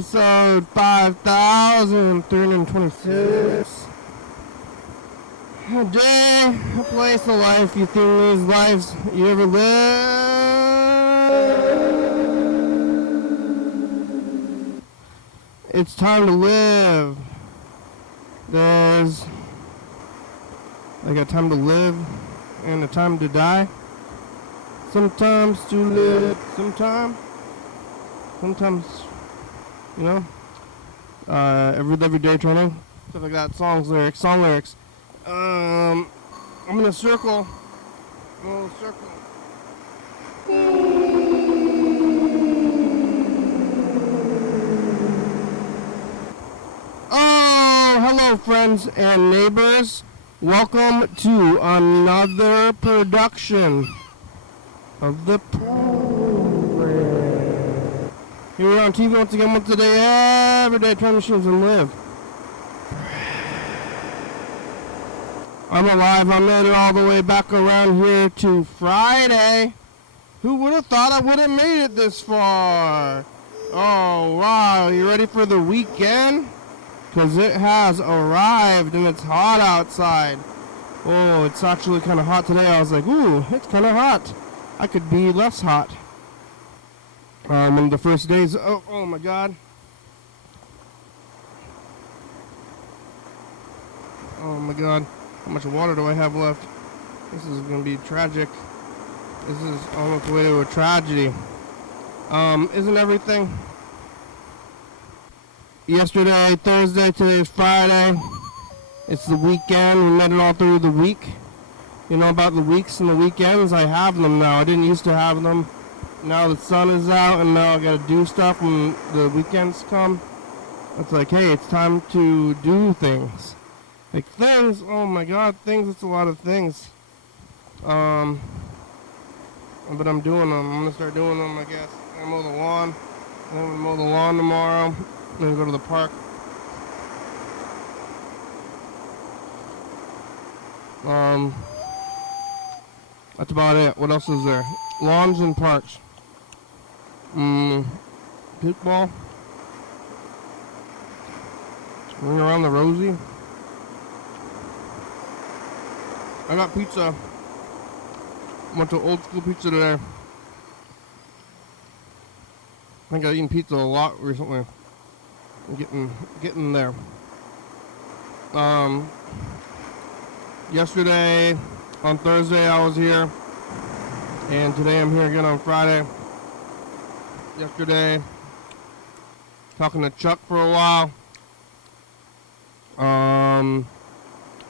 episode 5326. A day, a place, a life, you think these lives you ever live. It's time to live. I got time to live and a time to die. Sometimes to live, sometimes, you know, everyday training, stuff like that, song lyrics. I'm in a circle, Oh, hello friends and neighbors. Welcome to another production of the program. Here we are on TV once again, everyday time machines and live. I'm alive. I made it all the way back around here to Friday. Who would have thought I would have made it this far? Oh, wow. You ready for the weekend? Because it has arrived and it's hot outside. Oh, it's actually kind of hot today. I was like, ooh, it's kind of hot. I could be less hot. One of the first days. Oh my God. Oh my God. How much water do I have left? This is going to be tragic. This is almost the way to a tragedy. Isn't everything? Yesterday, Thursday, today is Friday. It's the weekend. We made it all through the week. You know about the weeks and the weekends? I have them now. I didn't used to have them. Now the sun is out and now I gotta do stuff when the weekends come. It's like, hey, it's time to do things. Like things, oh my God, things, it's a lot of things. But I'm doing them. I'm gonna start doing them, I guess. I'm gonna mow the lawn. I'm gonna mow the lawn tomorrow. I'm gonna go to the park. That's about it. What else is there? Lawns and parks. Kickball. Ring around the rosy. I got pizza. Went to old school pizza today. I think I've eaten pizza a lot recently. I'm getting there. Yesterday, on Thursday, I was here. And today I'm here again on Friday. Yesterday, talking to Chuck for a while.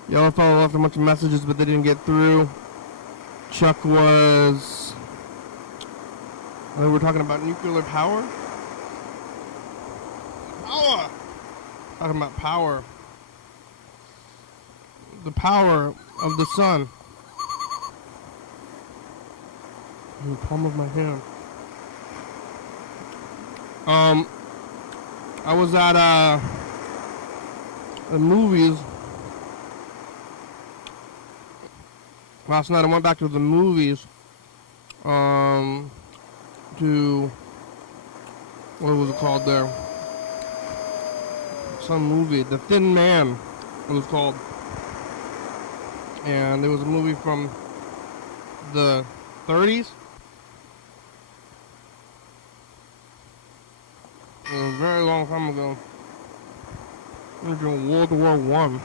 Yellow fellow left a bunch of messages, but they didn't get through. Chuck was... we were talking about nuclear power. Talking about power. The power of the sun. In the palm of my hand. I was at the movies last night. I went back to the movies to, what was it called there? Some movie, The Thin Man, it was called. And it was a movie from the 30s. It was a very long time ago. It was during World War I.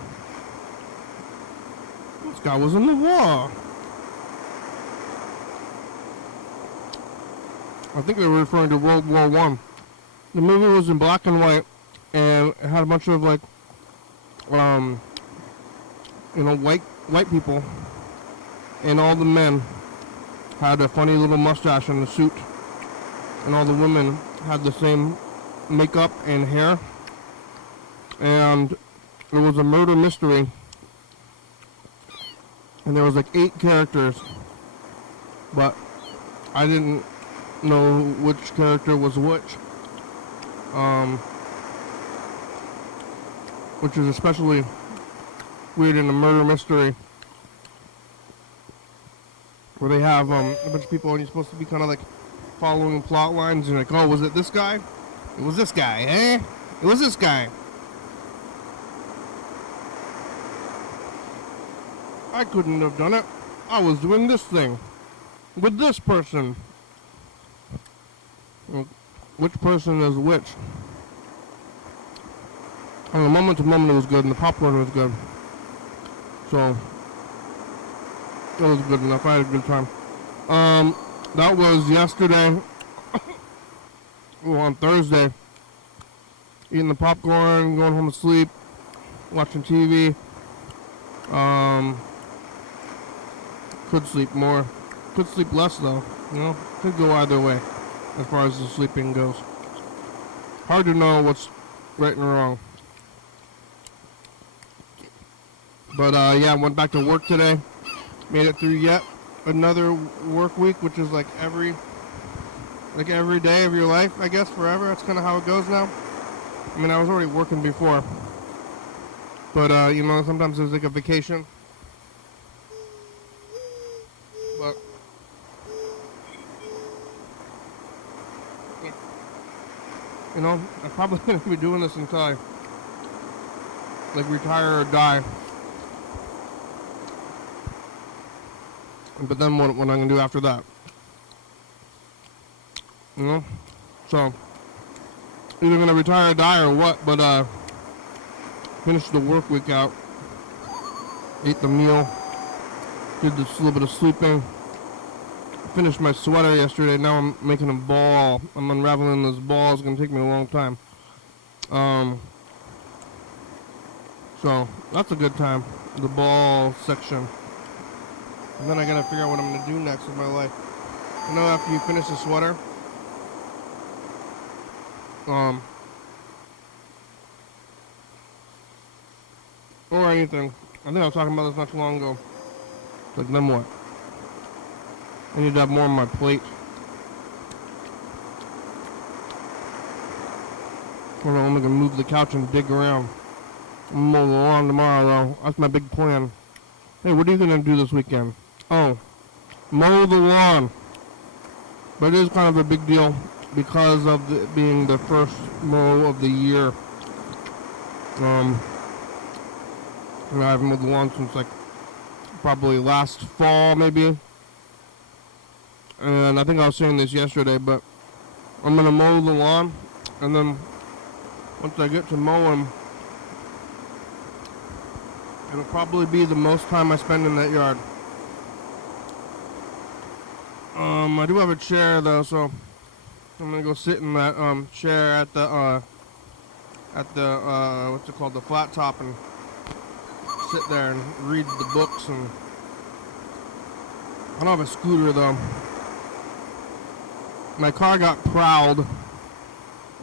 This guy was in the war. I think they were referring to World War I. The movie was in black and white, and it had a bunch of like, white people, and all the men had a funny little mustache and a suit, and all the women had the same makeup and hair, and it was a murder mystery, and there was like 8 characters, but I didn't know which character was which, which is especially weird in a murder mystery where they have a bunch of people and you're supposed to be kind of like following plot lines and like, oh, was it this guy? It was this guy, eh? It was this guy. I couldn't have done it. I was doing this thing with this person. Which person is which? On the moment to moment it was good, and the popcorn was good. So it was good enough. I had a good time. That was yesterday. Well, on Thursday. Eating the popcorn, going home to sleep, watching TV. Could sleep more. Could sleep less though. You know, could go either way as far as the sleeping goes. Hard to know what's right and wrong. But yeah, went back to work today. Made it through yet another work week, which is like every day of your life, I guess, forever. That's kind of how it goes now. I mean, I was already working before, but you know, sometimes there's like a vacation. But you know, I'm probably gonna be doing this until I like retire or die. But then what am I gonna do after that? You know, so either gonna retire or die or what? But finish the work week out. Ate the meal. Did this little bit of sleeping. Finished my sweater yesterday. Now I'm making a ball. I'm unraveling this ball. It's gonna take me a long time. So that's a good time. The ball section. And then I gotta figure out what I'm gonna do next with my life. You know, after you finish the sweater, or anything. I think I was talking about this not too long ago. Like, then what? I need to have more on my plate. Hold on, I'm gonna move the couch and dig around. I'm gonna mow the lawn tomorrow, though. That's my big plan. Hey, what are you gonna do this weekend? Oh, mow the lawn. But it is kind of a big deal because of it being the first mow of the year. You know, I haven't mowed the lawn since like probably last fall, maybe. And I think I was saying this yesterday, but I'm gonna mow the lawn, and then once I get to mowing, it'll probably be the most time I spend in that yard. I do have a chair though, so I'm gonna go sit in that chair at the what's it called, the flat top, and sit there and read the books. And I don't have a scooter though. My car got prowled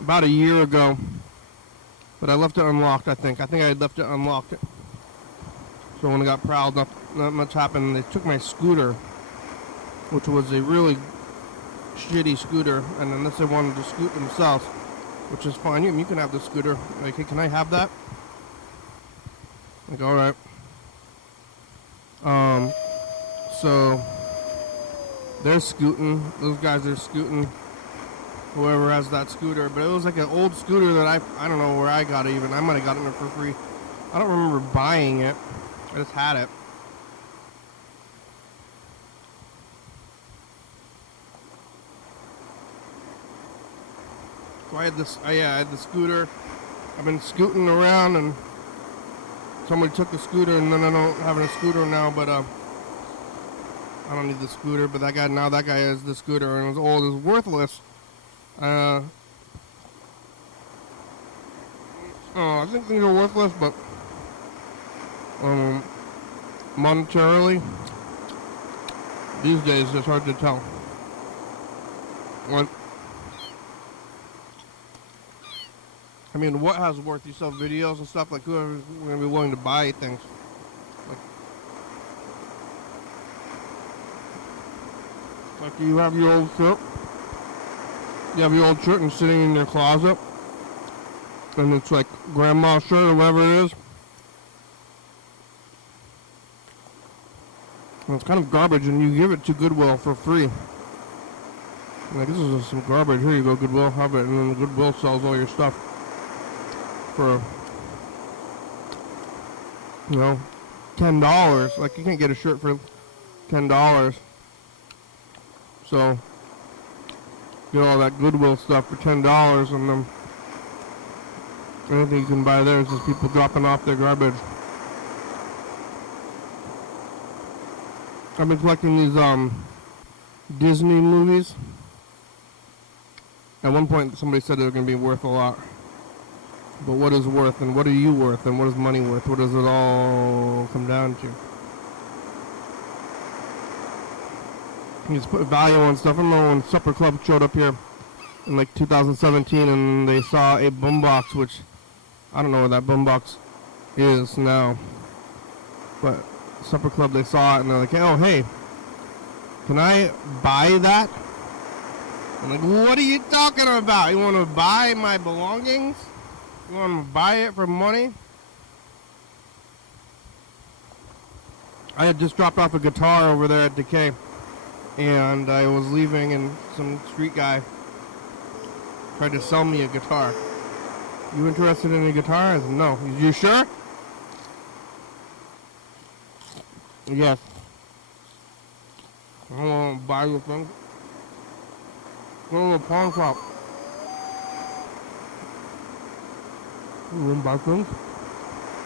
about a year ago, but I left it unlocked. I think I had left it unlocked. So when it got prowled, not much happened. They took my scooter, which was a really shitty scooter, and unless they wanted to scoot themselves, which is fine. You can have the scooter. Like, hey, can I have that? Like, all right. So they're scooting. Those guys are scooting. Whoever has that scooter, but it was like an old scooter that I don't know where I got it even. I might have gotten it for free. I don't remember buying it. I just had it. So I had this. I had the scooter. I've been scooting around, and somebody took the scooter, and then I don't have a scooter now. But I don't need the scooter. But that guy has the scooter, and it was old. It was worthless. I think things are worthless, but monetarily, these days it's hard to tell. What? I mean, what has worth? You sell videos and stuff, like whoever's going to be willing to buy things. Like you have your old shirt. You have your old shirt and sitting in your closet, and it's like grandma's shirt or whatever it is. And it's kind of garbage, and you give it to Goodwill for free. Like, this is just some garbage. Here you go, Goodwill, have it. And then the Goodwill sells all your stuff for, you know, $10. Like, you can't get a shirt for $10. So, get all that Goodwill stuff for $10, and then anything you can buy there is just people dropping off their garbage. I've been collecting these Disney movies. At one point, somebody said they were going to be worth a lot. But what is worth, and what are you worth, and what is money worth? What does it all come down to? You just put value on stuff. I remember when Supper Club showed up here in like 2017, and they saw a boombox, which I don't know where that boombox is now. But Supper Club, they saw it, and they're like, oh, hey, can I buy that? I'm like, what are you talking about? You want to buy my belongings? You want to buy it for money? I had just dropped off a guitar over there at Decay, and I was leaving, and some street guy tried to sell me a guitar. You interested in a guitar? I said, no. You sure? Yes. I don't want to buy your thing. Go to a pawn shop. You want to buy things?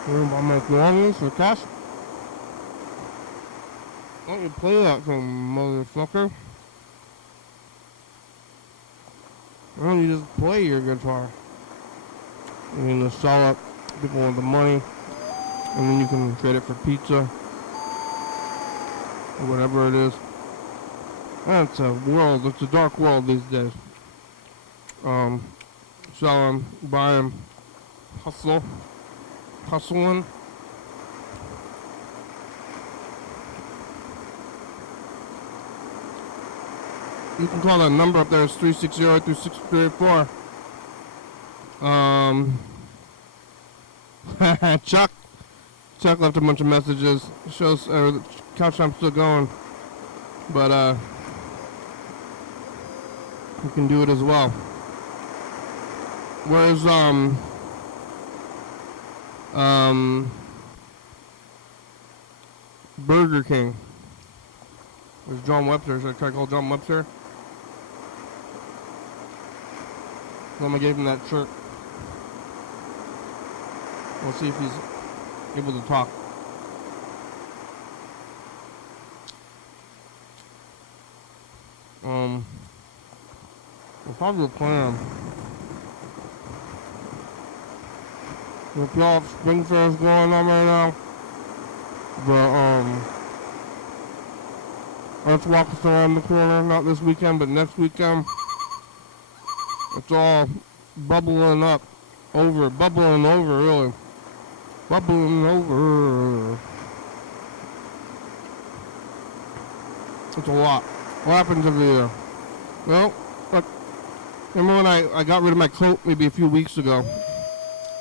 You want to buy my belongings for cash? Why don't you play that thing, motherfucker? Why don't you just play your guitar? You can just sell it, people want the money, and then you can trade it for pizza, or whatever it is. It's a world, it's a dark world these days. Sell them, buy them, hustling. You can call that number up there, it's 360-3634. Chuck left a bunch of messages. Shows the couch time's still going, but you can do it as well. Where's Burger King? Where's John Webster? Should I try to call John Webster? Someone gave him that shirt. We'll see if he's able to talk. What's probably the plan? If y'all have spring fairs going on right now, let's walk us around the corner, not this weekend, but next weekend. It's all bubbling over, really. Bubbling over. It's a lot. What happens every year? Well, look, remember when I got rid of my coat maybe a few weeks ago,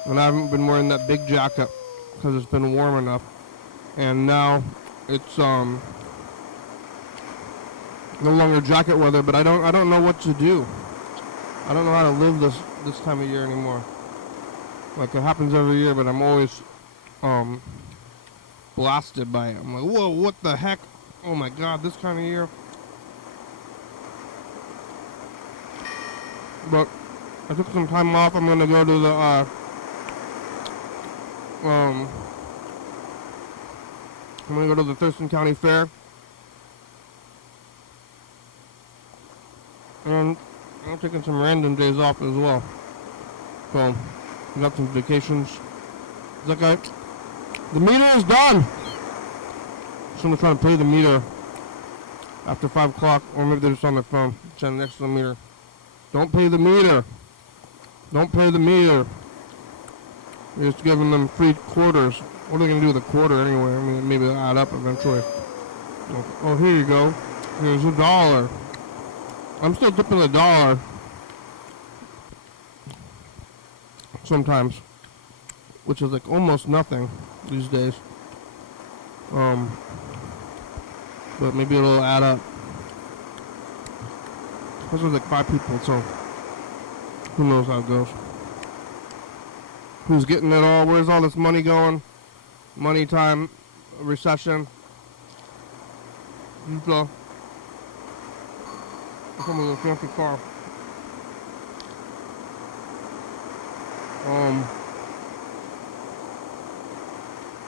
and I haven't been wearing that big jacket because it's been warm enough, and now it's no longer jacket weather, but I don't know what to do. I don't know how to live this time of year anymore. Like, it happens every year, but I'm always blasted by it. I'm like, whoa, what the heck? Oh my god, this kind of year. But I took some time off. I'm gonna go to the I'm gonna go to the Thurston County Fair. And I'm taking some random days off as well. So, I got some vacations. Is that guy? The meter is done! Someone's trying to pay the meter after 5 o'clock, or maybe they're just on their phone, standing next to the meter. Don't pay the meter. Don't pay the meter. You're just giving them free quarters. What are they going to do with a quarter anyway? I mean, maybe they'll add up eventually. Oh, here you go. Here's $1. I'm still tipping $1 sometimes, which is like almost nothing these days. But maybe it'll add up. This was like 5 people, so who knows how it goes. Who's getting it all? Where's all this money going? Money time, recession. So, come with a fancy car.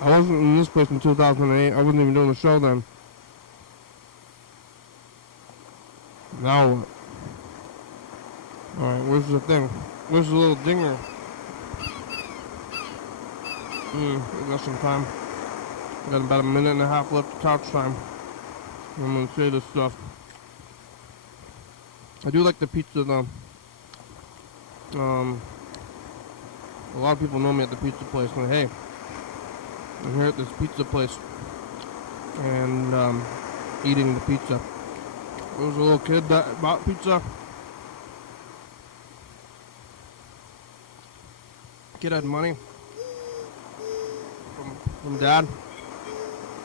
I wasn't in this place in 2008. I wasn't even doing the show then. Now what? Alright, where's the thing? Where's the little dinger? We got some time. Got about a minute and a half left of couch time. I'm gonna say this stuff. I do like the pizza though. A lot of people know me at the pizza place. Like, hey, I'm here at this pizza place and eating the pizza. There was a little kid that bought pizza. Kid had money from dad.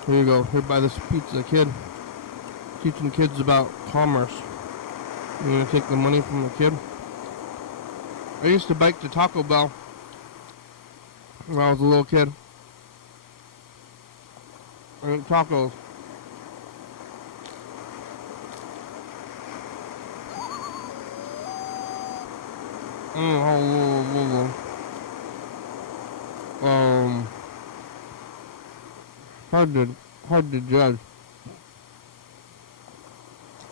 Here you go. Here, buy this pizza, kid. Teaching kids about commerce. You're gonna take the money from the kid. I used to bike to Taco Bell when I was a little kid. I ate tacos. Hard to judge.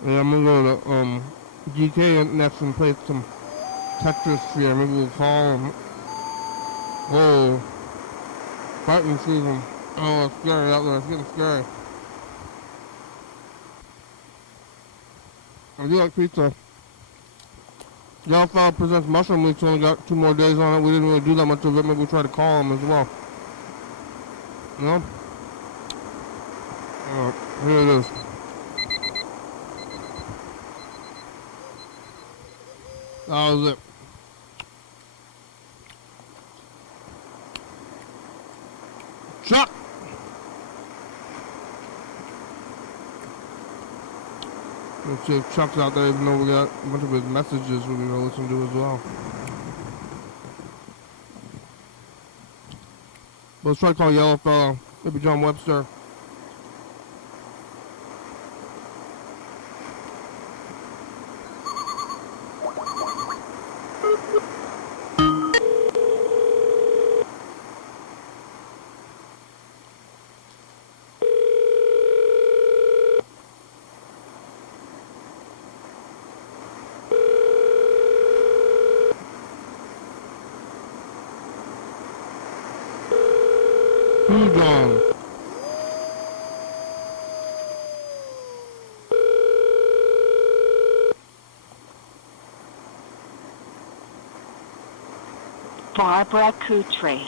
And I'm gonna go to GK next and play some Tetris here. Maybe we'll call him. Oh, fighting season. Oh, it's scary out there. It's getting scary. I do like pizza. Y'all Fella presents Mushroom Week's only got 2 more days on it. We didn't really do that much of it. Maybe we'll try to call him as well. You know? Alright, here it is. That was it. Chuck! Let's see if Chuck's out there, even though we got a bunch of his messages we're going to listen to as well. But let's try to call Yellow Fellow. Maybe John Webster. John. Barbara Coutre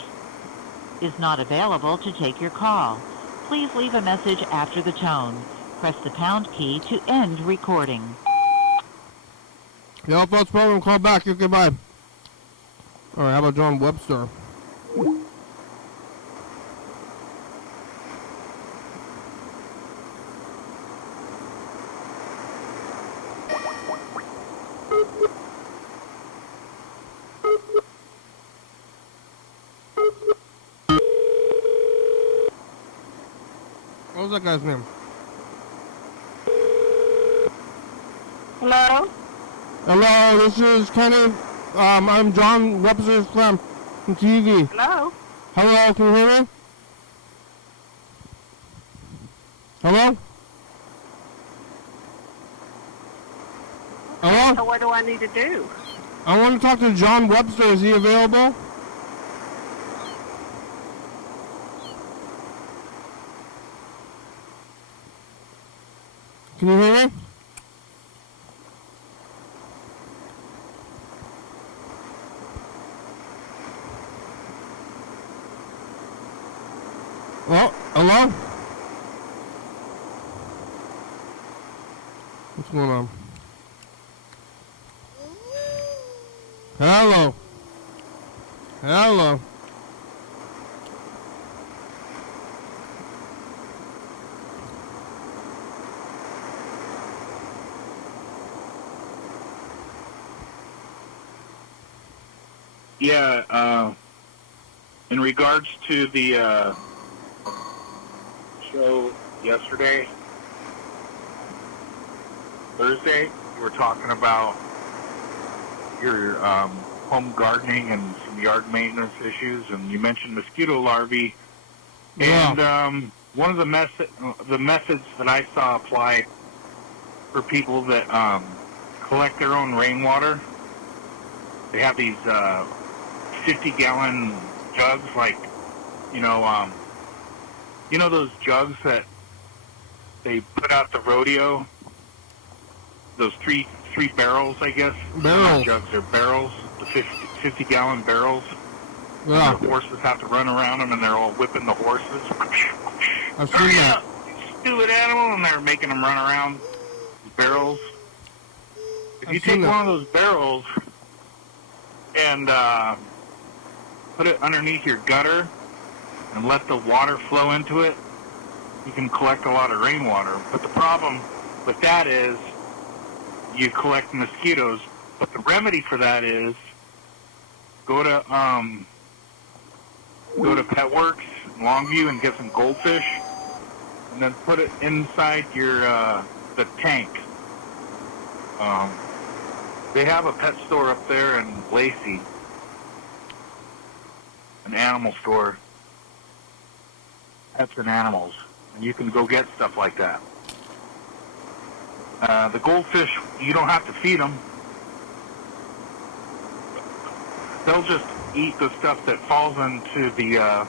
is not available to take your call. Please leave a message after the tone. Press the pound key to end recording. Yellow Folks program, call back. Okay, bye. Alright, how about John Webster? What was that guy's name? Hello? Hello, this is Kenny. I'm John Webster's from TV. Hello? Hello, can you hear me? Hello? Hello? So what do I need to do? I want to talk to John Webster. Is he available? Can you hear me? Oh, hello? What's going on? Hello? Hello? Yeah, in regards to the show yesterday, Thursday, you were talking about your home gardening and some yard maintenance issues, and you mentioned mosquito larvae. Yeah. And one of the methods that I saw applied for people that collect their own rainwater, they have these 50-gallon jugs, like, you know those jugs that they put out the rodeo, those three barrels, I guess. Barrels. Not jugs, they're barrels, the 50-gallon barrels. Yeah. And the horses have to run around them, and they're all whipping the horses. I've seen Hurry that. up, you stupid animal, and they're making them run around the barrels. If you take one of those barrels and put it underneath your gutter and let the water flow into it, you can collect a lot of rainwater. But the problem with that is you collect mosquitoes. But the remedy for that is go to Petworks, Longview, and get some goldfish, and then put it inside your the tank. They have a pet store up there in Lacey, an animal store, pets and animals, and you can go get stuff like that. The goldfish, you don't have to feed them. They'll just eat the stuff that falls into the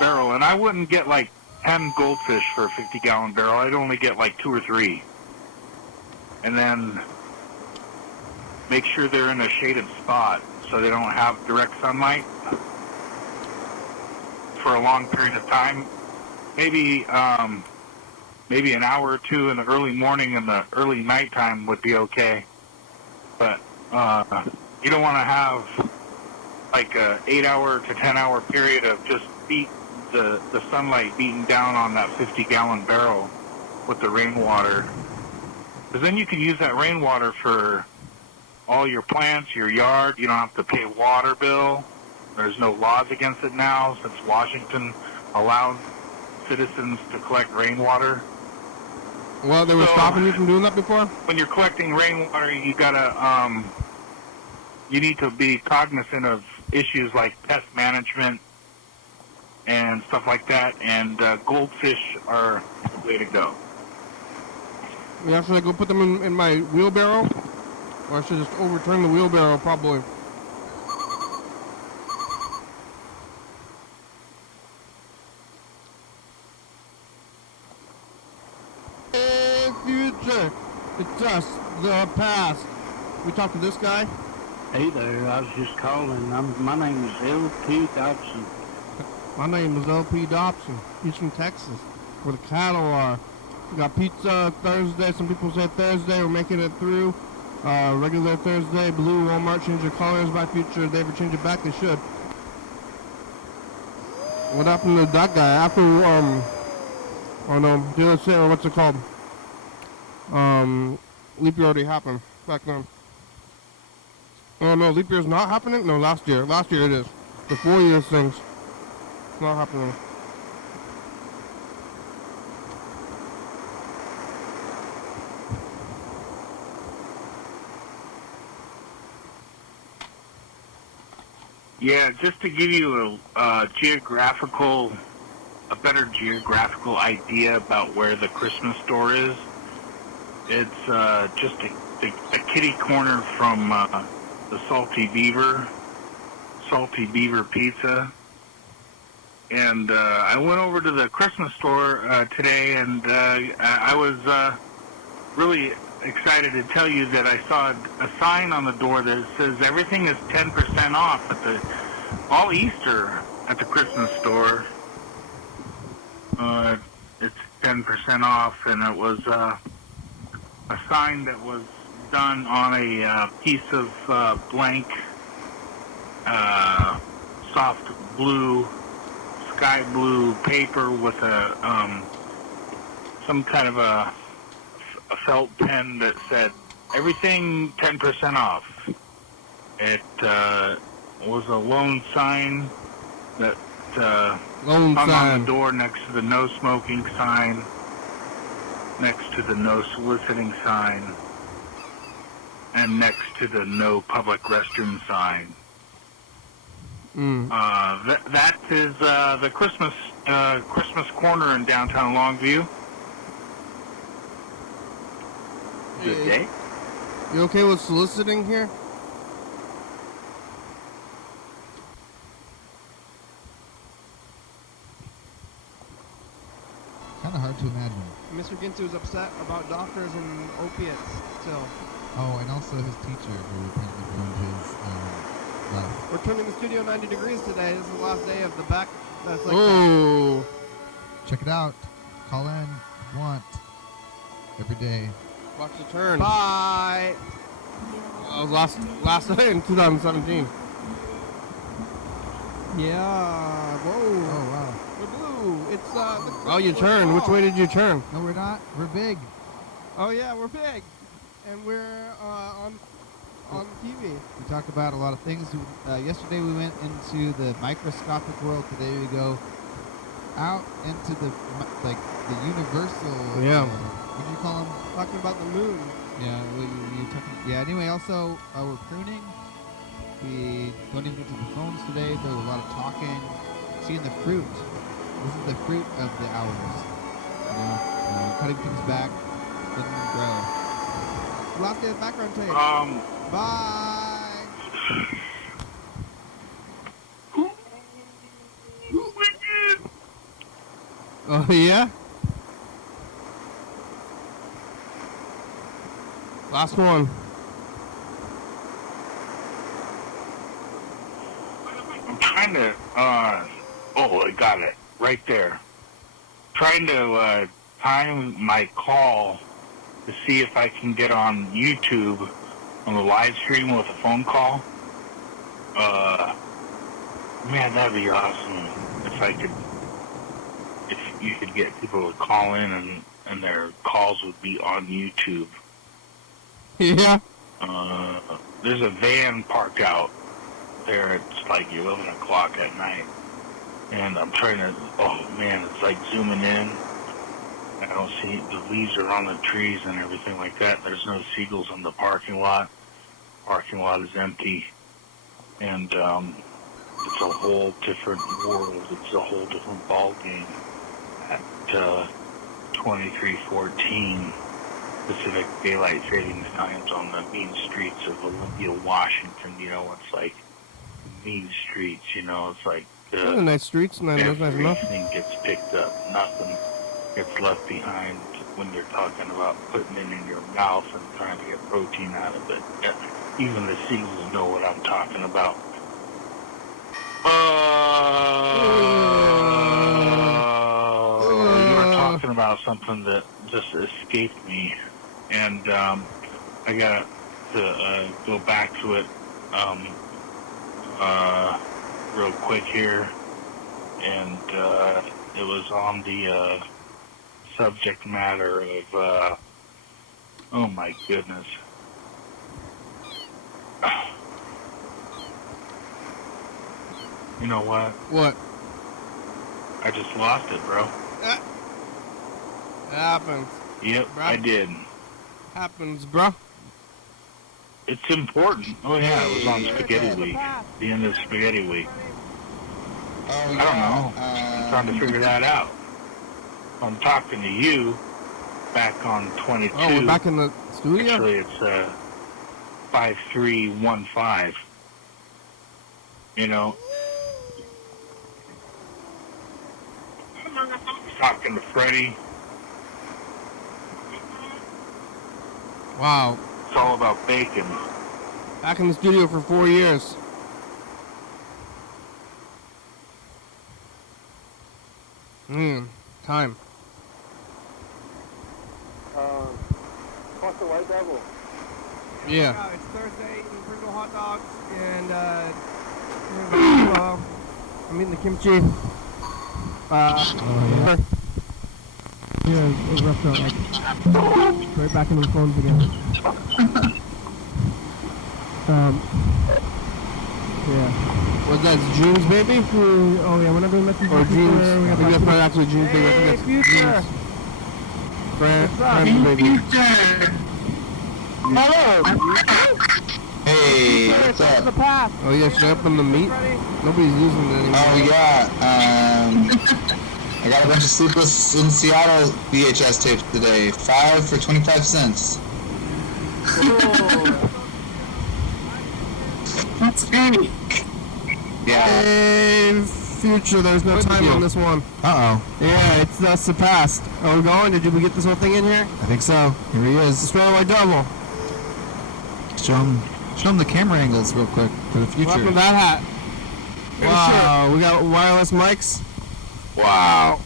barrel, and I wouldn't get like 10 goldfish for a 50-gallon barrel. I'd only get like 2 or 3. And then make sure they're in a shaded spot so they don't have direct sunlight for a long period of time. Maybe an hour or 2 in the early morning and the early nighttime would be okay. But you don't want to have like a 8-hour to 10-hour period of just the sunlight beating down on that 50-gallon barrel with the rainwater. Because then you can use that rainwater for all your plants, your yard. You don't have to pay a water bill. There's no laws against it now since Washington allowed citizens to collect rainwater. Well, they were stopping you from doing that before? When you're collecting rainwater, you need to be cognizant of issues like pest management and stuff like that, and goldfish are the way to go. Yeah, should I go put them in my wheelbarrow? Or I should just overturn the wheelbarrow, probably. Hey, future! It's us, the past. We talked to this guy? Hey there, I was just calling. My name is L.P. Dobson. My name is L.P. Dobson. He's from Texas, where the cattle are. We got pizza Thursday. Some people say Thursday. We're making it through. Regular Thursday. Blue. Walmart changed their colors by future. If they ever change it back, they should. What happened to that guy after oh no, the other say, or what's it called? Leap year already happened back then. Oh no, leap year's not happening? No, last year. Last year it is. The 4 years things. It's not happening. Yeah, just to give you a better geographical idea about where the Christmas store is, it's just a kitty corner from the Salty Beaver Pizza. And I went over to the Christmas store today, and I was really excited to tell you that I saw a sign on the door that says everything is 10% off at all Easter at the Christmas store. It's 10% off, and it was a sign that was done on a piece of blank soft blue, sky blue paper with some kind of a felt pen that said everything 10% off. It was a loan sign that Lone hung on sign. the door next to the no smoking sign, next to the no soliciting sign, and next to the no public restroom sign. That is the Christmas corner in downtown Longview. Good day. You okay with soliciting here? Kind of hard to imagine. Mr. Gintu is upset about doctors and opiates still. Oh, and also his teacher who apparently ruined his life. We're turning the studio 90 degrees today. This is the last day of the back. That's like ooh. Check it out. Call in if you want. Every day. Watch the turn. Bye. That was last day in 2017. Yeah. Whoa. Oh, wow. We're blue. It's oh, you turned. Which way did you turn? No, we're not. We're big. Oh yeah, we're big, and we're on TV. We talk about a lot of things. Yesterday we went into the microscopic world. Today we go out into the universal. Yeah. What do you call them? Talking about the moon. Yeah. You talking? Yeah. Anyway, also we're pruning. We don't even get to the phones today. There's a lot of talking. Seeing the fruit. This is the fruit of the hours. You know, cutting things back, letting them grow. Last day of background tape. Bye. Oh yeah. Last one. I'm trying to, oh, I got it. Right there. Trying to time my call to see if I can get on YouTube on the live stream with a phone call. Man, that'd be awesome if you could get people to call in and their calls would be on YouTube. Yeah. There's a van parked out there. It's like 11 o'clock at night. And I'm trying to, oh man, it's like zooming in. I don't see, the leaves are on the trees and everything like that. There's no seagulls in the parking lot. Parking lot is empty. And it's a whole different world. It's a whole different ball game at 2314 Pacific Daylight Savings Times on the mean streets of Olympia, Washington. You know, it's like mean streets, you know, it's like those are nice streets, and there's nice enough. Everything gets picked up. Nothing gets left behind when you're talking about putting it in your mouth and trying to get protein out of it. Even the seagulls know what I'm talking about. You were talking about something that just escaped me, and I got to go back to it real quick here, and it was on the subject matter of oh my goodness. You know what? What? I just lost it, bro. It happens. Yep, Bro. I did. Happens, bro. It's important. Oh yeah, it was on Spaghetti Week. The end of Spaghetti Week. I don't know. I'm trying to figure that out. I'm talking to you back on 22. Oh, we're back in the studio? Actually, it's 5315. You know. Talking to Freddie. Wow. It's all about bacon. Back in the studio for 4 years. Time. What's the white devil? Yeah. It's Thursday, eating Pringle hot dogs, and I'm eating the kimchi. Yeah, it was rough out, like, right back into the phones again. Yeah. Was that June's baby? Oh yeah, we're not doing messages. Or June's? We I got think that's not actually June's baby. I Hey, think that's future. June's friend's What's baby. Hey, what's It's up? the path. Oh, yeah, should I open the meat? Ready? Nobody's using it anymore. Oh yeah, I got a bunch of Sleepless in Seattle VHS tapes today. 5 for 25 cents. That's great. Yeah. Hey, future, there's no time on this one. Uh-oh. Yeah, it's the past. Are we going? Did we get this whole thing in here? I think so. Here he is. Destroy my double. Show him the camera angles real quick for the What happened future. to that hat? Wow, we got wireless mics. Wow.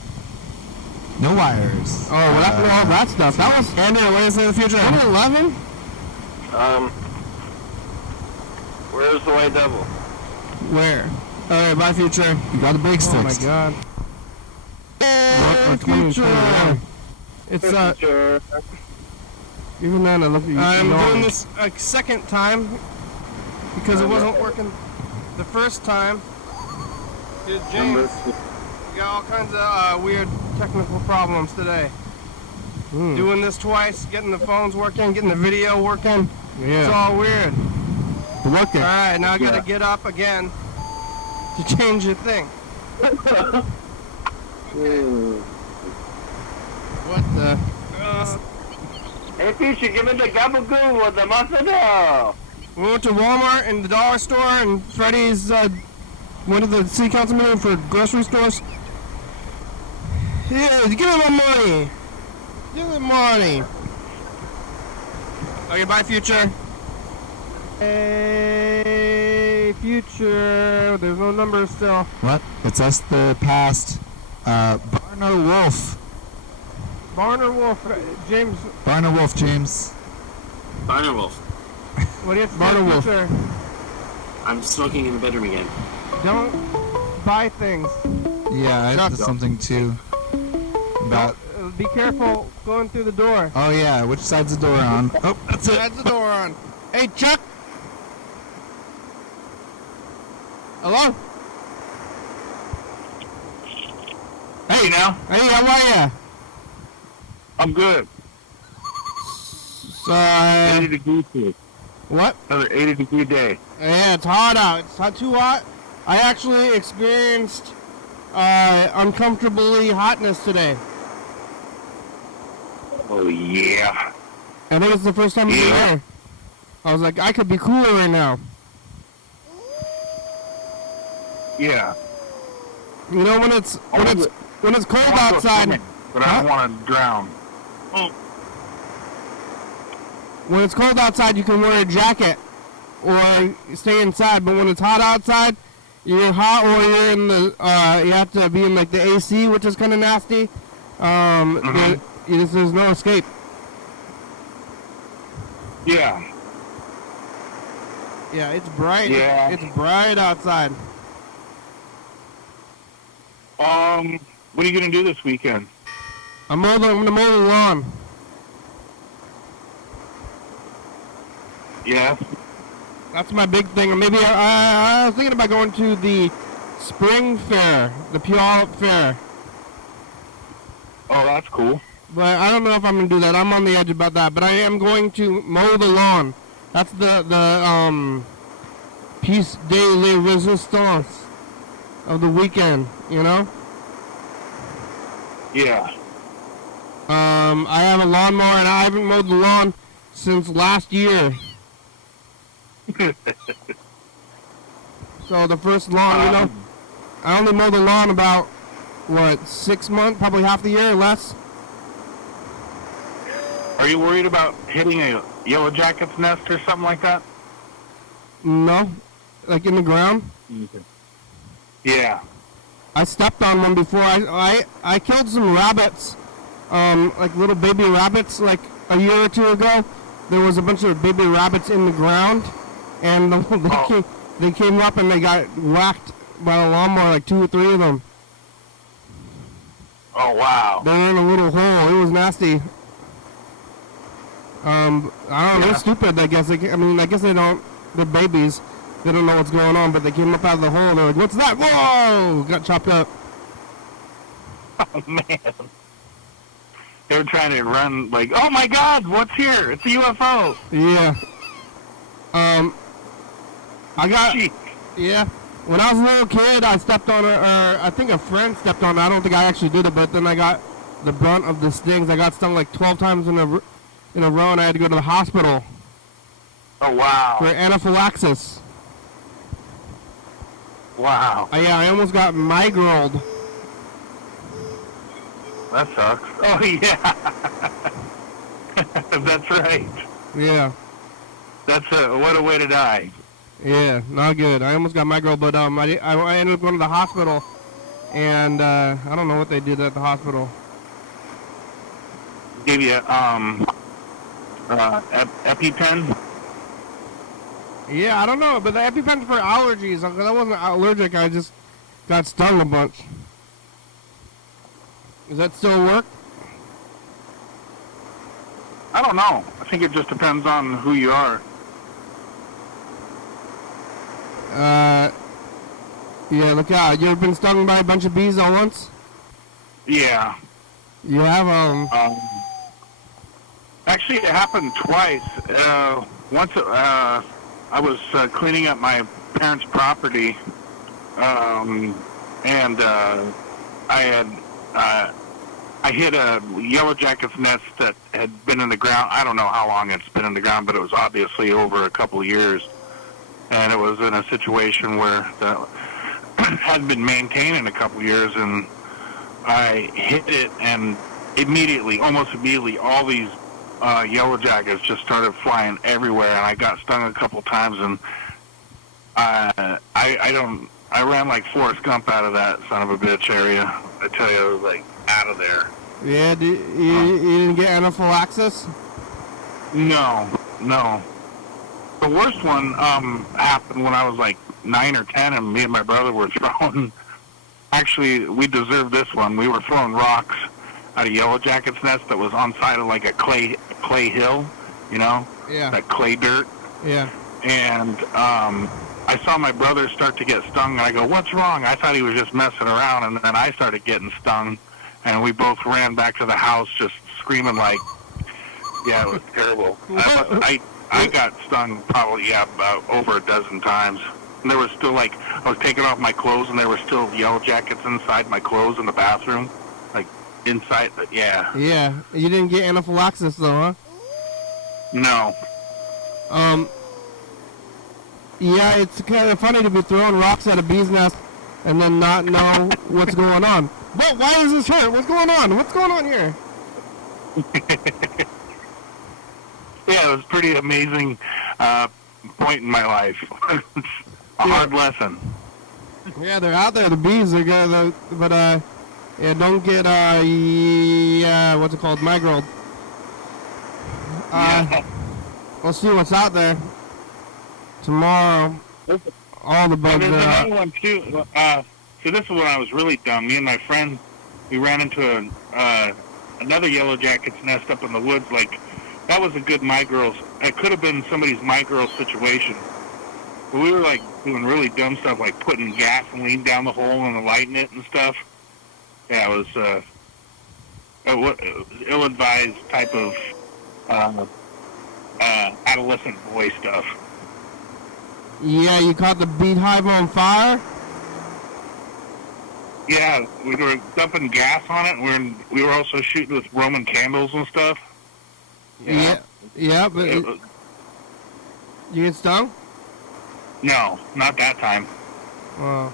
No wires. Oh, what happened to all that stuff? That was Andy, what is in the future? 2011? Where's the white devil? Where? Alright, bye future. You got the brake Oh my sticks. god. What, future. It's Future. even then I look at you. I'm know. doing this a second time because it wasn't working the first time. Here's James. We got all kinds of weird technical problems today. Doing this twice, getting the phones working, getting the video working. Yeah. It's all weird. Working. Alright, now I gotta get up again to change the thing. What the? Hey, future, give me the gabagool with the muffin. We went to Walmart and the dollar store and Freddy's went to the city council meeting for grocery stores. Yeah, give me my money. Give me money. Okay, bye, future. Hey, future. There's no numbers still. What? It's us the past. Barner Wolf. Barner Wolf, James. Barner Wolf, James. Barner Wolf. What do you have to Barner do, Wolf. future? I'm smoking in the bedroom again. Don't buy things. Yeah, I have something too. About. Be careful going through the door. Oh yeah, which side's the door on? Oh, that's it. That's the door on. Hey, Chuck. Hello? Hey, now. Hey, how are ya? I'm good. 80 degrees here. What? Another 80 degree day. Yeah, it's hot out. It's not too hot. I actually experienced uncomfortably hotness today. Oh, yeah. I think it's the first time in the year. I was like, I could be cooler right now. Yeah. You know, when it's cold I want to go outside. swimming, but I don't want to drown. Oh. When it's cold outside, you can wear a jacket or stay inside. But when it's hot outside, you're hot or you're in the. You have to be in like the AC, which is kind of nasty. There's no escape. Yeah. Yeah, it's bright. Yeah. It's bright outside. What are you gonna do this weekend? I'm gonna mow the lawn. Yeah. That's my big thing. Or maybe I was thinking about going to the spring fair, the Puyallup Fair. Oh, that's cool. But I don't know if I'm gonna do that. I'm on the edge about that. But I am going to mow the lawn. That's the piece de la resistance of the weekend. You know. Yeah. I have a lawnmower and I haven't mowed the lawn since last year. So the first lawn, you know, I only mow the lawn about, 6 months, probably half the year or less. Are you worried about hitting a yellow jacket's nest or something like that? No, like in the ground. Yeah. I stepped on one before. I killed some rabbits, like little baby rabbits, like a year or two ago. There was a bunch of baby rabbits in the ground, and they came up and they got whacked by a lawnmower, like 2 or 3 of them. Oh, wow. They were in a little hole. It was nasty. I don't know. They're stupid, I guess. I guess they don't. They're babies. They don't know what's going on, but they came up out of the hole and they're like, what's that? Whoa! Got chopped up. Oh, man. They were trying to run like, oh, my God, what's here? It's a UFO. Yeah. Jeez. Yeah. When I was a little kid, I stepped on I think a friend stepped on it. I don't think I actually did it, but then I got the brunt of the stings. I got stung like 12 times in a row, and I had to go to the hospital Oh, wow. for anaphylaxis. Wow. Yeah, I almost got migrained. That sucks. Oh, yeah. That's right. Yeah. What a way to die. Yeah, not good. I almost got migrained, but I ended up going to the hospital, and I don't know what they did at the hospital. Gave you EpiPen. Yeah, I don't know, but the EpiPen's for allergies. I wasn't allergic. I just got stung a bunch. Does that still work? I don't know. I think it just depends on who you are. Yeah, look out. You ever been stung by a bunch of bees at once? Yeah. You have, Actually, it happened twice. Once I was cleaning up my parents' property, and I hit a yellow jacket's nest that had been in the ground. I don't know how long it's been in the ground, but it was obviously over a couple of years. And it was in a situation where the hadn't been maintained in a couple of years, and I hit it, and almost immediately, all these yellow jackets just started flying everywhere, and I got stung a couple times, and I ran like Forrest Gump out of that son of a bitch area. I tell you, I was like out of there. Yeah, you didn't get anaphylaxis? No. The worst one happened when I was like 9 or 10, and me and my brother were throwing. Actually, we deserved this one. We were throwing rocks at a yellow jacket's nest that was on side of like a clay hill, Yeah. that clay dirt. Yeah. And I saw my brother start to get stung, and I go, "What's wrong?" I thought he was just messing around, and then I started getting stung, and we both ran back to the house just screaming like, yeah, it was terrible. I got stung probably, about over a dozen times. And there was still, like, I was taking off my clothes, and there were still yellow jackets inside my clothes in the bathroom. Like, inside, yeah. Yeah. You didn't get anaphylaxis, though, huh? No. Yeah, it's kind of funny to be throwing rocks at a bee's nest and then not know what's going on. What? Why is this hurt? What's going on? What's going on here? Yeah, it was a pretty amazing point in my life. Hard lesson. Yeah, they're out there. The bees are good, but yeah, don't get what's it called? Migrained. We'll see what's out there tomorrow. All the bugs And there's are out. another one too. So this is when I was really dumb. Me and my friend, we ran into another yellow jacket's nest up in the woods. Like, that was a good migraine. It could have been somebody's migraine situation. But we were like doing really dumb stuff, like putting gasoline down the hole and lighting it and stuff. Yeah, it was ill-advised type of adolescent boy stuff. Yeah, you caught the beehive on fire? Yeah, we were dumping gas on it, and we were also shooting with Roman candles and stuff. Yeah, but you get stung? No, not that time. Well,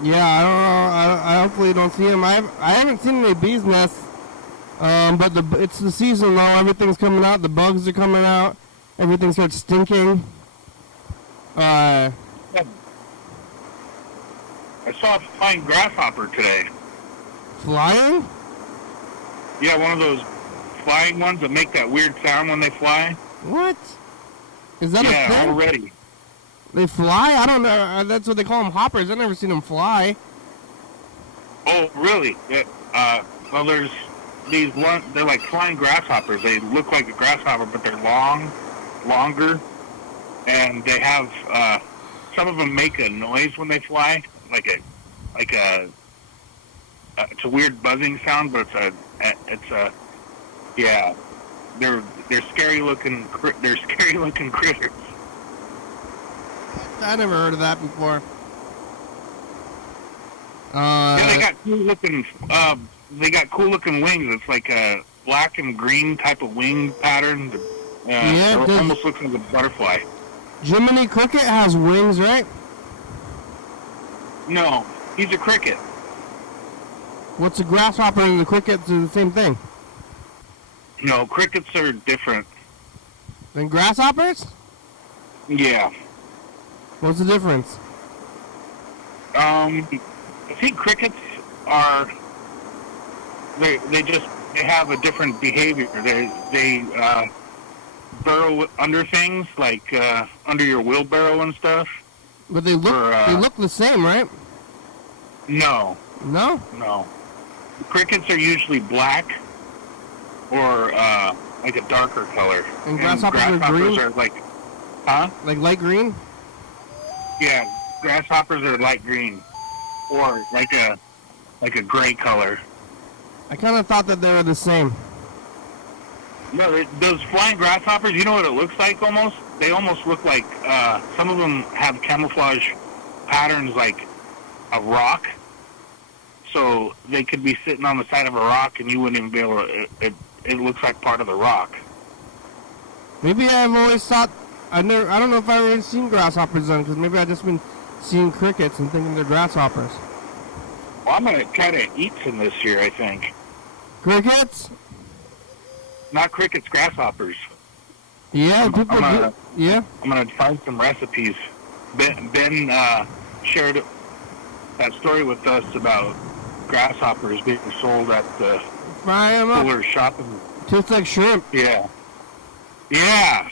yeah, I don't know. I hopefully don't see him. I haven't seen any bees' nests. But it's the season now. Everything's coming out. The bugs are coming out. Everything starts stinking. I saw a flying grasshopper today. Flying? Yeah, one of those flying ones that make that weird sound when they fly. What? Is that a thing? Yeah, already. They fly? I don't know. That's what they call them, hoppers. I've never seen them fly. Oh, really? Well, there's these ones. They're like flying grasshoppers. They look like a grasshopper, but they're longer, and they have some of them make a noise when they fly, like a it's a weird buzzing sound, but yeah, they're scary looking critters. I never heard of that before. Yeah, they got cool looking wings. It's like a black and green type of wing pattern. It almost looks like a butterfly. Jiminy Cricket has wings, right? No, he's a cricket. What's a grasshopper and the crickets are the same thing? No, crickets are different. Than grasshoppers? Yeah. What's the difference? I think crickets are they have a different behavior. They burrow under things like under your wheelbarrow and stuff. But they look the same, right? No. No? No. Crickets are usually black or like a darker color. And grasshoppers are green? Are like, huh? Like light green? Yeah, grasshoppers are light green or like a gray color. I kind of thought that they were the same. No, those flying grasshoppers, you know what it looks like almost? They almost look like, some of them have camouflage patterns like a rock. So they could be sitting on the side of a rock and you wouldn't even be able to, it looks like part of the rock. Maybe I've always thought, I don't know if I've ever seen grasshoppers then, because maybe I've just been seeing crickets and thinking they're grasshoppers. Well, I'm going to try to eat some this year, I think. Crickets? Not crickets, grasshoppers. Yeah, people do. Yeah. I'm going to find some recipes. Ben shared that story with us about grasshoppers being sold at the Fuller shopping. Tastes like shrimp. Yeah. Yeah.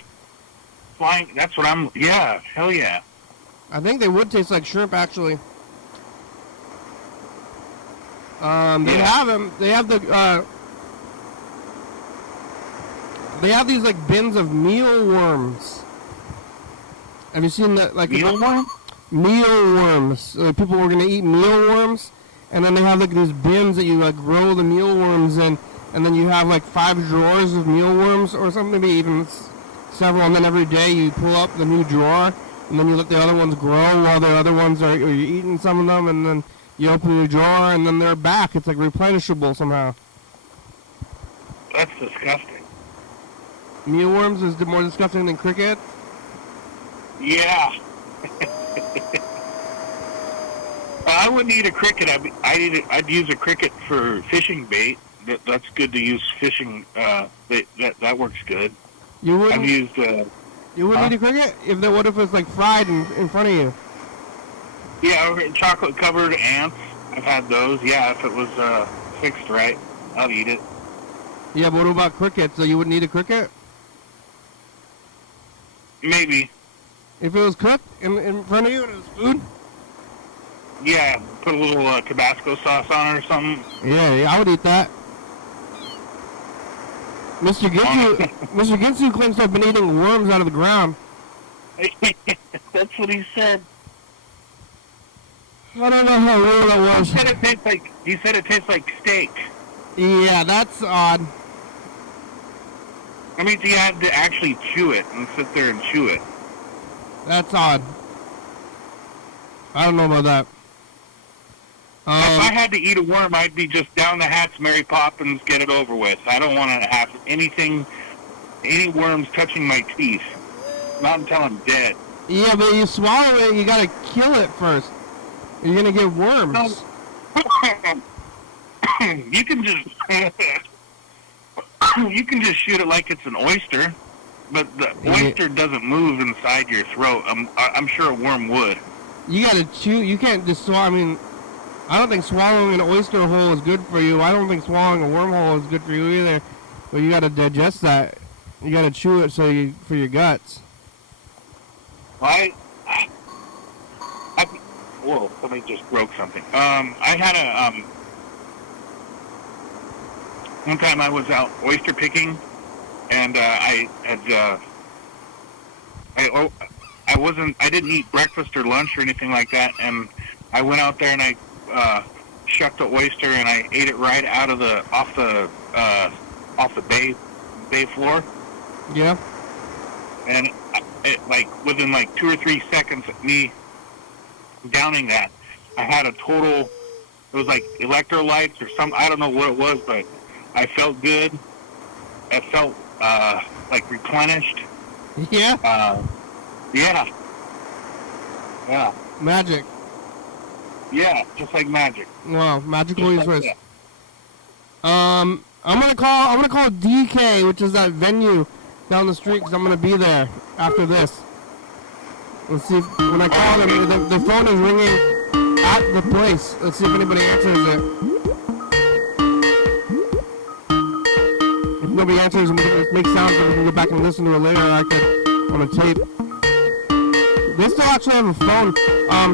Flying, that's what yeah, hell yeah. I think they would taste like shrimp, actually. They have them. They have they have these like bins of mealworms. Have you seen that? Like mealworms? Mealworms. People were gonna eat mealworms, and then they have like these bins that you like grow the mealworms in, and then you have like 5 drawers of mealworms or something, maybe even several, and then every day you pull up the new drawer, and then you let the other ones grow while the other ones are you're eating some of them, and then you open the drawer, and then they're back. It's like replenishable somehow. That's disgusting. Mealworms is more disgusting than crickets? Yeah. I wouldn't eat a cricket. I'd use a cricket for fishing bait. That's good to use fishing. That works good. You wouldn't. I've used. You wouldn't eat a cricket? What if it's like fried in front of you? Yeah, chocolate covered ants. I've had those. Yeah, if it was fixed right, I'd eat it. Yeah, but what about crickets? So you wouldn't eat a cricket? Maybe. If it was cooked in front of you and it was food? Yeah, put a little Tabasco sauce on it or something. Yeah, I would eat that. Mr. Ginsu claims to have been eating worms out of the ground. That's what he said. I don't know how real that was. He said it tastes like steak. Yeah, that's odd. I mean, you had to actually chew it and sit there and chew it. That's odd. I don't know about that. If I had to eat a worm, I'd be just down the hatch, Mary Poppins, get it over with. I don't want to have any worms touching my teeth. Not until I'm dead. Yeah, but you swallow it, you gotta kill it first. You're gonna get worms. No. You can just shoot it like it's an oyster, but the oyster doesn't move inside your throat. I'm sure a worm would. You gotta chew. You can't just swallow. I mean, I don't think swallowing an oyster whole is good for you. I don't think swallowing a wormhole is good for you either. But you gotta digest that. You gotta chew it for your guts. Whoa! Somebody just broke something. I had one time I was out oyster picking, and I I didn't eat breakfast or lunch or anything like that, and I went out there and I shucked the oyster and I ate it right out of off the bay floor. Yeah. And it, like within like 2 or 3 seconds of me downing that, I had a total. It was like electrolytes or some. I don't know what it was, but I felt good. I felt like replenished. Yeah. Yeah. Yeah. Magic. Yeah, just like magic. Wow, magical Just like twist. I'm gonna call DK, which is that venue down the street, because I'm gonna be there after this. Let's see if, when I call them, the phone is ringing at the place. Let's see if anybody answers it. If nobody answers, we can make sounds and we can go back and listen to it later. I could on a tape. They still actually have a phone.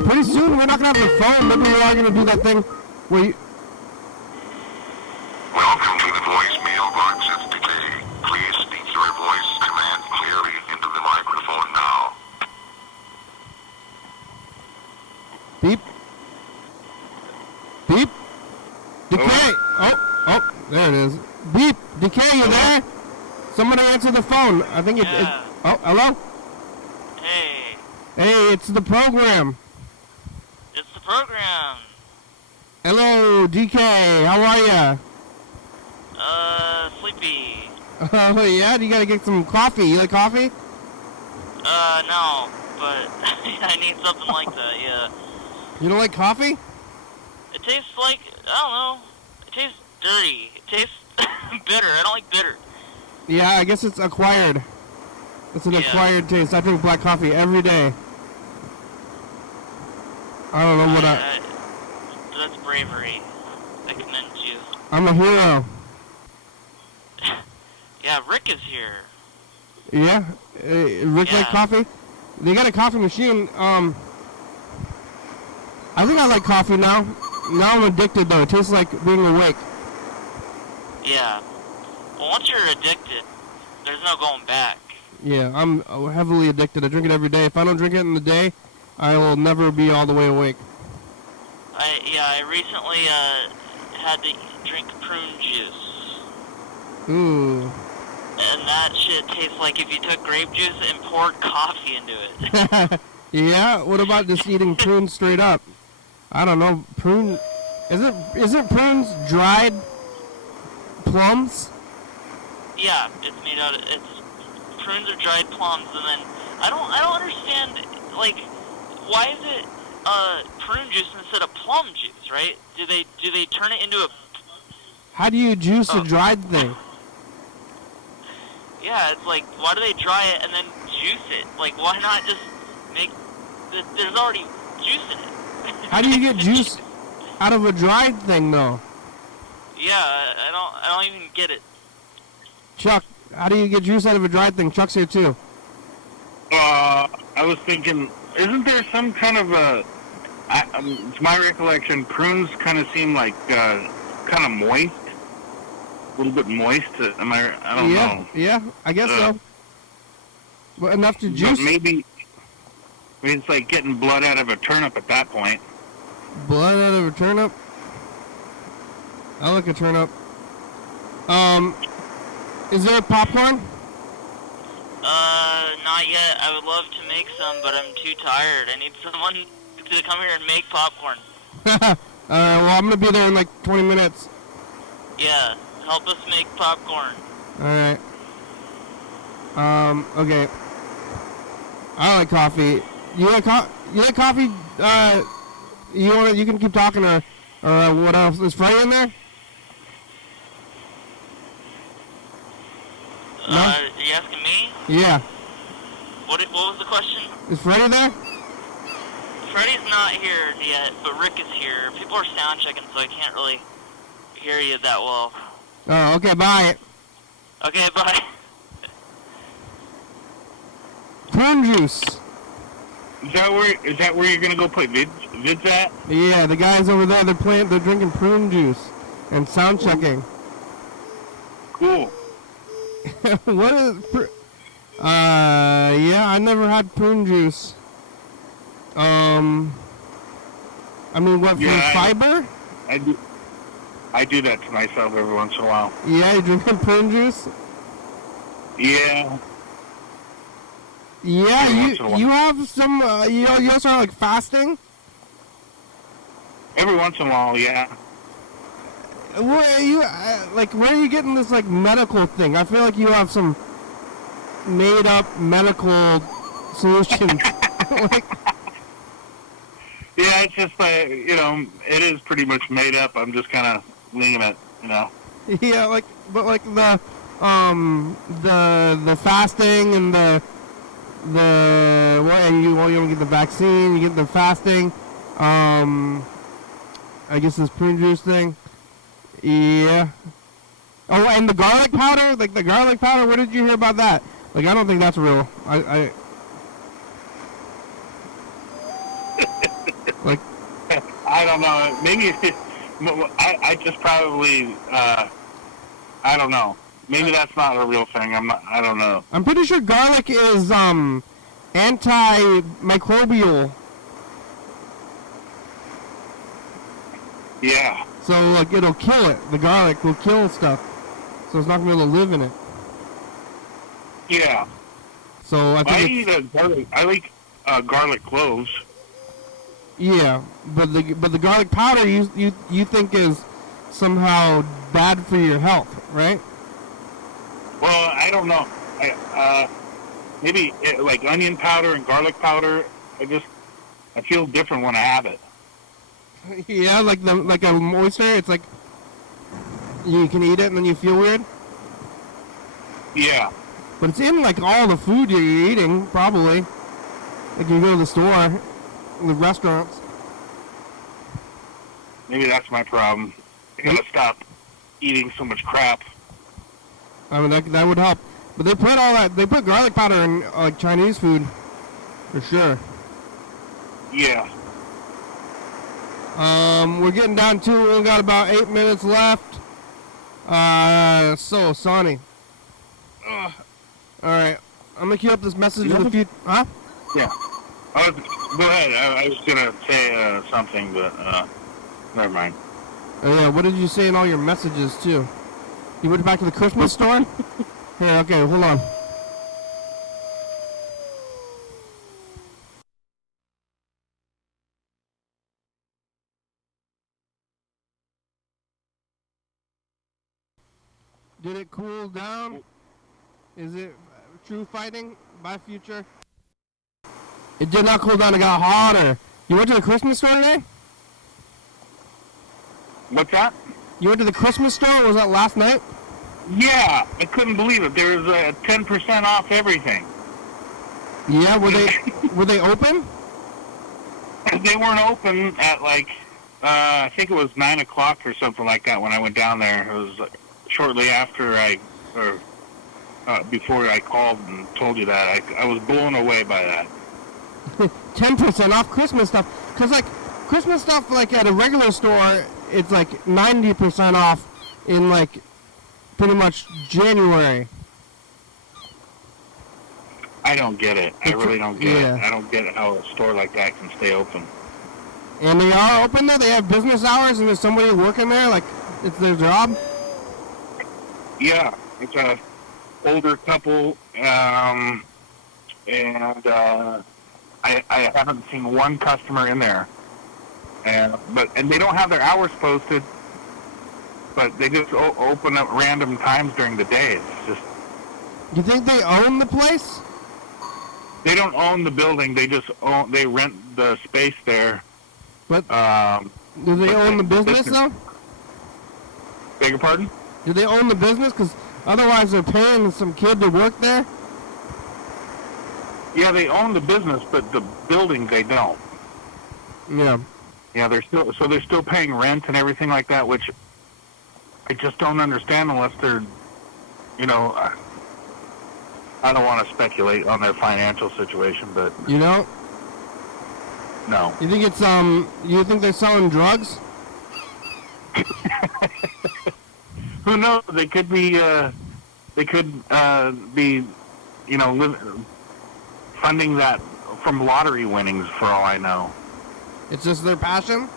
Pretty soon we're not gonna have the phone. Maybe we are gonna do that thing where you. Welcome to the voicemail box. It's Decay. Please speak your voice command clearly into the microphone now. Beep. Beep. Decay. Oh, there it is. Beep. Decay, you there? Somebody answer the phone. I think Yeah. oh, hello? Hey, Hey, it's the program. it's the program. Hello, DK. How are ya? Sleepy. Oh, yeah? You gotta get some coffee. You like coffee? No, but I need something like that, yeah. You don't like coffee? It tastes like, I don't know, it tastes dirty. It tastes bitter. I don't like bitter. Yeah, I guess it's acquired. It's an Yeah. acquired taste. I drink black coffee every day. I don't know what That's bravery. I commend you. I'm a hero. Yeah, Rick is here. Yeah? Rick like Yeah. coffee? They got a coffee machine. I think I like coffee now. Now I'm addicted though. It tastes like being awake. Yeah. Well, once you're addicted, there's no going back. Yeah, I'm heavily addicted. I drink it every day. If I don't drink it in the day, I will never be all the way awake. I recently had to drink prune juice. Ooh. And that shit tastes like if you took grape juice and poured coffee into it. Yeah? What about just eating prunes straight up? I don't know. Prune... Isn't prunes dried plums? Yeah, it's made out of... Prunes are dried plums, and then... I don't understand, like, why is it prune juice instead of plum juice, right? Do they turn it into a... How do you juice a dried thing? Yeah, it's like, why do they dry it and then juice it? Like, why not just make... There's already juice in it. How do you get juice out of a dried thing, though? Yeah, I don't even get it. Chuck, how do you get juice out of a dried thing? Chuck's here, too. I was thinking, isn't there some kind of a... to my recollection, prunes kind of seem like kind of moist. A little bit moist. I don't know. Yeah, I guess so. But enough to juice? Maybe it's like getting blood out of a turnip at that point. Blood out of a turnip? I like a turnip. Is there popcorn? Not yet. I would love to make some, but I'm too tired. I need someone to come here and make popcorn. Well, I'm going to be there in like 20 minutes. Yeah, help us make popcorn. Alright. Okay. I like coffee. You like coffee? You can keep talking, or what else? Is Freddie in there? No? Are you asking me? Yeah. What was the question? Is Freddie there? Freddy's not here yet, but Rick is here. People are sound checking, so I can't really hear you that well. Oh, okay, bye. Okay, bye. Prune juice. Is that where you're gonna go play vids at? Yeah, the guys over there, they're drinking prune juice and sound checking. Cool. What is Yeah, I never had prune juice. I mean, what, for fiber? I do that to myself every once in a while. Yeah, you drinking prune juice? Yeah. Yeah, you have some, you also are like fasting? Every once in a while, yeah. Where are you, where are you getting this, like, medical thing? I feel like you have some made-up medical solution. Yeah, it's just it is pretty much made up. I'm just kind of winging it, Yeah, but the fasting and and you don't get the vaccine, you get the fasting, I guess this prune juice thing. Yeah. Oh, and the garlic powder, the garlic powder, what did you hear about that? I don't think that's real. I don't know. Maybe I just probably I don't know. Maybe that's not a real thing. I don't know. I'm pretty sure garlic is antimicrobial. Yeah. So it'll kill it. The garlic will kill stuff. So it's not gonna be able to live in it. Yeah. So I think I like garlic cloves. Yeah, but the garlic powder you think is somehow bad for your health, right? Well, I don't know. Maybe like onion powder and garlic powder. I feel different when I have it. Yeah, like a moisture. It's like you can eat it and then you feel weird. Yeah. But it's in all the food you're eating, probably. Like you go to the store, the restaurants. Maybe that's my problem. I gotta stop eating so much crap. I mean, that would help. But they put garlic powder in Chinese food, for sure. Yeah. We're getting down to, we got about 8 minutes left. So sunny. Alright, I'm gonna queue up this message of the future. Huh? Yeah. Go ahead. I was gonna say something, but never mind. Oh yeah, what did you say in all your messages too? You went back to the Christmas store? Here, okay, hold on. Did it cool down? Is it true fighting by future? It did not cool down, it got hotter. You went to the Christmas store today? What's that? You went to the Christmas store? Was that last night? Yeah, I couldn't believe it. There was 10% off everything. Yeah, were they open? They weren't open at I think it was 9 o'clock or something like that when I went down there. It was shortly after before I called and told you that. I was blown away by that. 10% off Christmas stuff. Because Christmas stuff at a regular store, it's 90% off in pretty much January. I don't get it. I really don't get it. I don't get how a store like that can stay open. And they are open there? They have business hours and there's somebody working there? It's their job? Yeah. It's a older couple, and I haven't seen one customer in there. And they don't have their hours posted, but they just open up random times during the day. It's just. You think they own the place? They don't own the building. They just they rent the space there. But do they own the business though? Beg your pardon? Do they own the business? Because otherwise they're paying some kid to work there. Yeah, they own the business, but the building they don't. Yeah. Yeah, they're still paying rent and everything like that, which I just don't understand unless they're, I don't want to speculate on their financial situation, but no. You think it's you think they're selling drugs? Who knows? They could be funding that from lottery winnings, for all I know. It's just their passion?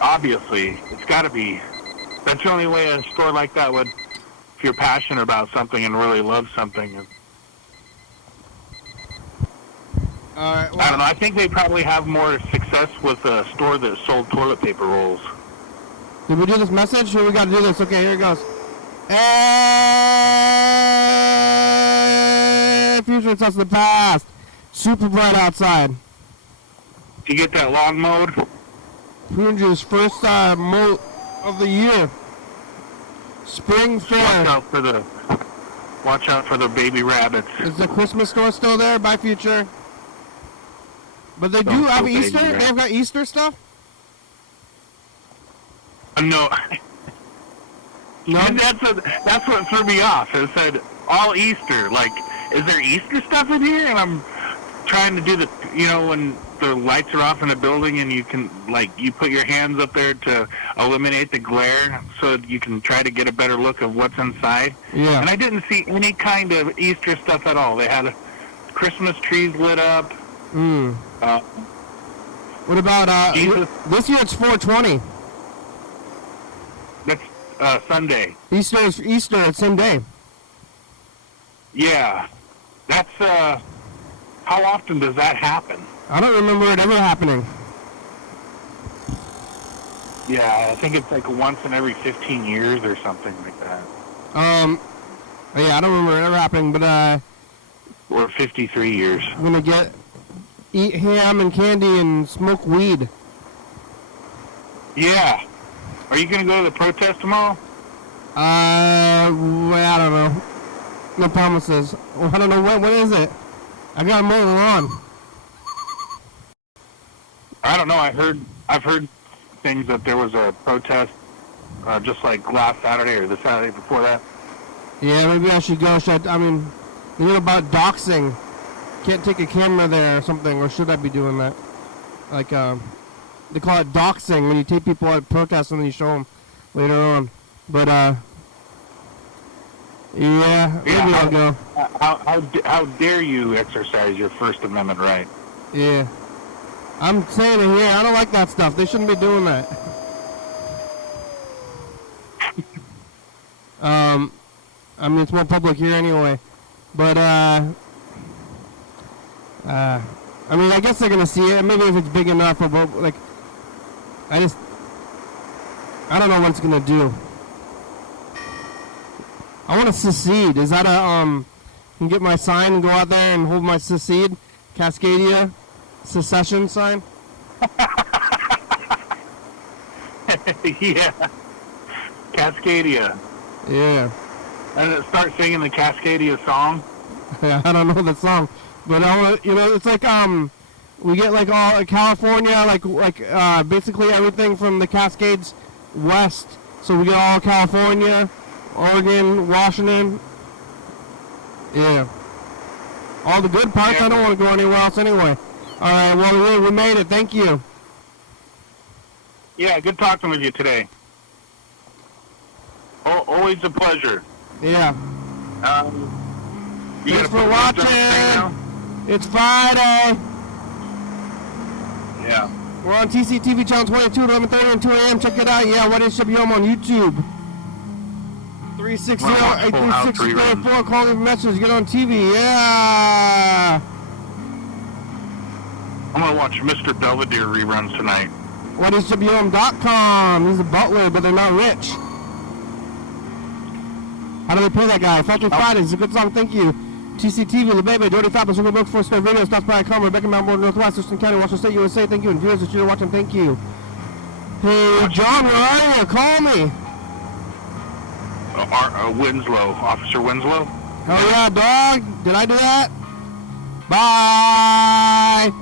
Obviously, it's got to be. That's the only way a store like that would, if you're passionate about something and really love something. All right. Well, I don't know. I think they probably have more success with a store that sold toilet paper rolls. Did we do this message? Here, we got to do this. Okay, here it goes. Future tells the past. Super bright outside. Did you get that lawn mowed? Prune Juice first moat of the year. Spring fair. Watch out for the baby rabbits. Is the Christmas store still there? Bye, Future. But they do have Easter? They've got Easter stuff? No. No? That's what threw me off. It said all Easter. Like, is there Easter stuff in here? And I'm trying to do when the lights are off in a building and you can, you put your hands up there to eliminate the glare so you can try to get a better look of what's inside. Yeah. And I didn't see any kind of Easter stuff at all. They had Christmas trees lit up. What about, this year it's 420. That's Sunday. Easter, it's Sunday. Yeah. That's, how often does that happen? I don't remember it ever happening. Yeah, I think it's like once in every 15 years or something like that. Yeah, I don't remember it ever happening, but, or 53 years. I'm gonna eat ham and candy and smoke weed. Yeah. Are you gonna go to the protest tomorrow? I don't know. No promises. Well, I don't know when is it? I gotta mow the lawn. I don't know. I've heard things that there was a protest, just like last Saturday or the Saturday before that. Yeah, maybe I should go. You know about doxing. Can't take a camera there or something, or should I be doing that? Like, they call it doxing when you take people at protests and then you show them later on. But, yeah, maybe I'll go. How dare you exercise your First Amendment right? Yeah. I'm saying it here. I don't like that stuff. They shouldn't be doing that. It's more public here anyway. But, I guess they're gonna see it. Maybe if it's big enough, but I don't know what it's gonna do. I want to secede. Is that can get my sign and go out there and hold my secede, Cascadia, secession sign? Yeah. Cascadia. Yeah. And start singing the Cascadia song. Yeah, I don't know the song. But it's like we get like all California, basically everything from the Cascades west. So we get all California, Oregon, Washington. Yeah. All the good parts. Yeah. I don't want to go anywhere else anyway. All right. Well, we made it. Thank you. Yeah. Good talking with you today. Always a pleasure. Yeah. Thanks for watching. It's Friday. Yeah. We're on TCTV channel 22 at 11:30 and 2 a.m. Check it out. Yeah, YDHWM on YouTube. 360-836-4. Call me a message. Get on TV. Yeah. I'm going to watch Mr. Belvedere reruns tonight. YDHWM.com. He's a butler, but they're not rich. How do they pay that guy? Factory Fridays. It's a good song. Thank you. TCTV, La Bebe, Dirty Fabulous, Sugar Milk, 4 Star Radio, Stops by Com, Rebecca Mount Board, Northwest, Thurston County, Washington State, USA, thank you. And viewers that you're watching, thank you. Hey, John, where are you? Call me. Winslow, Officer Winslow. Oh, yeah, dog. Did I do that? Bye.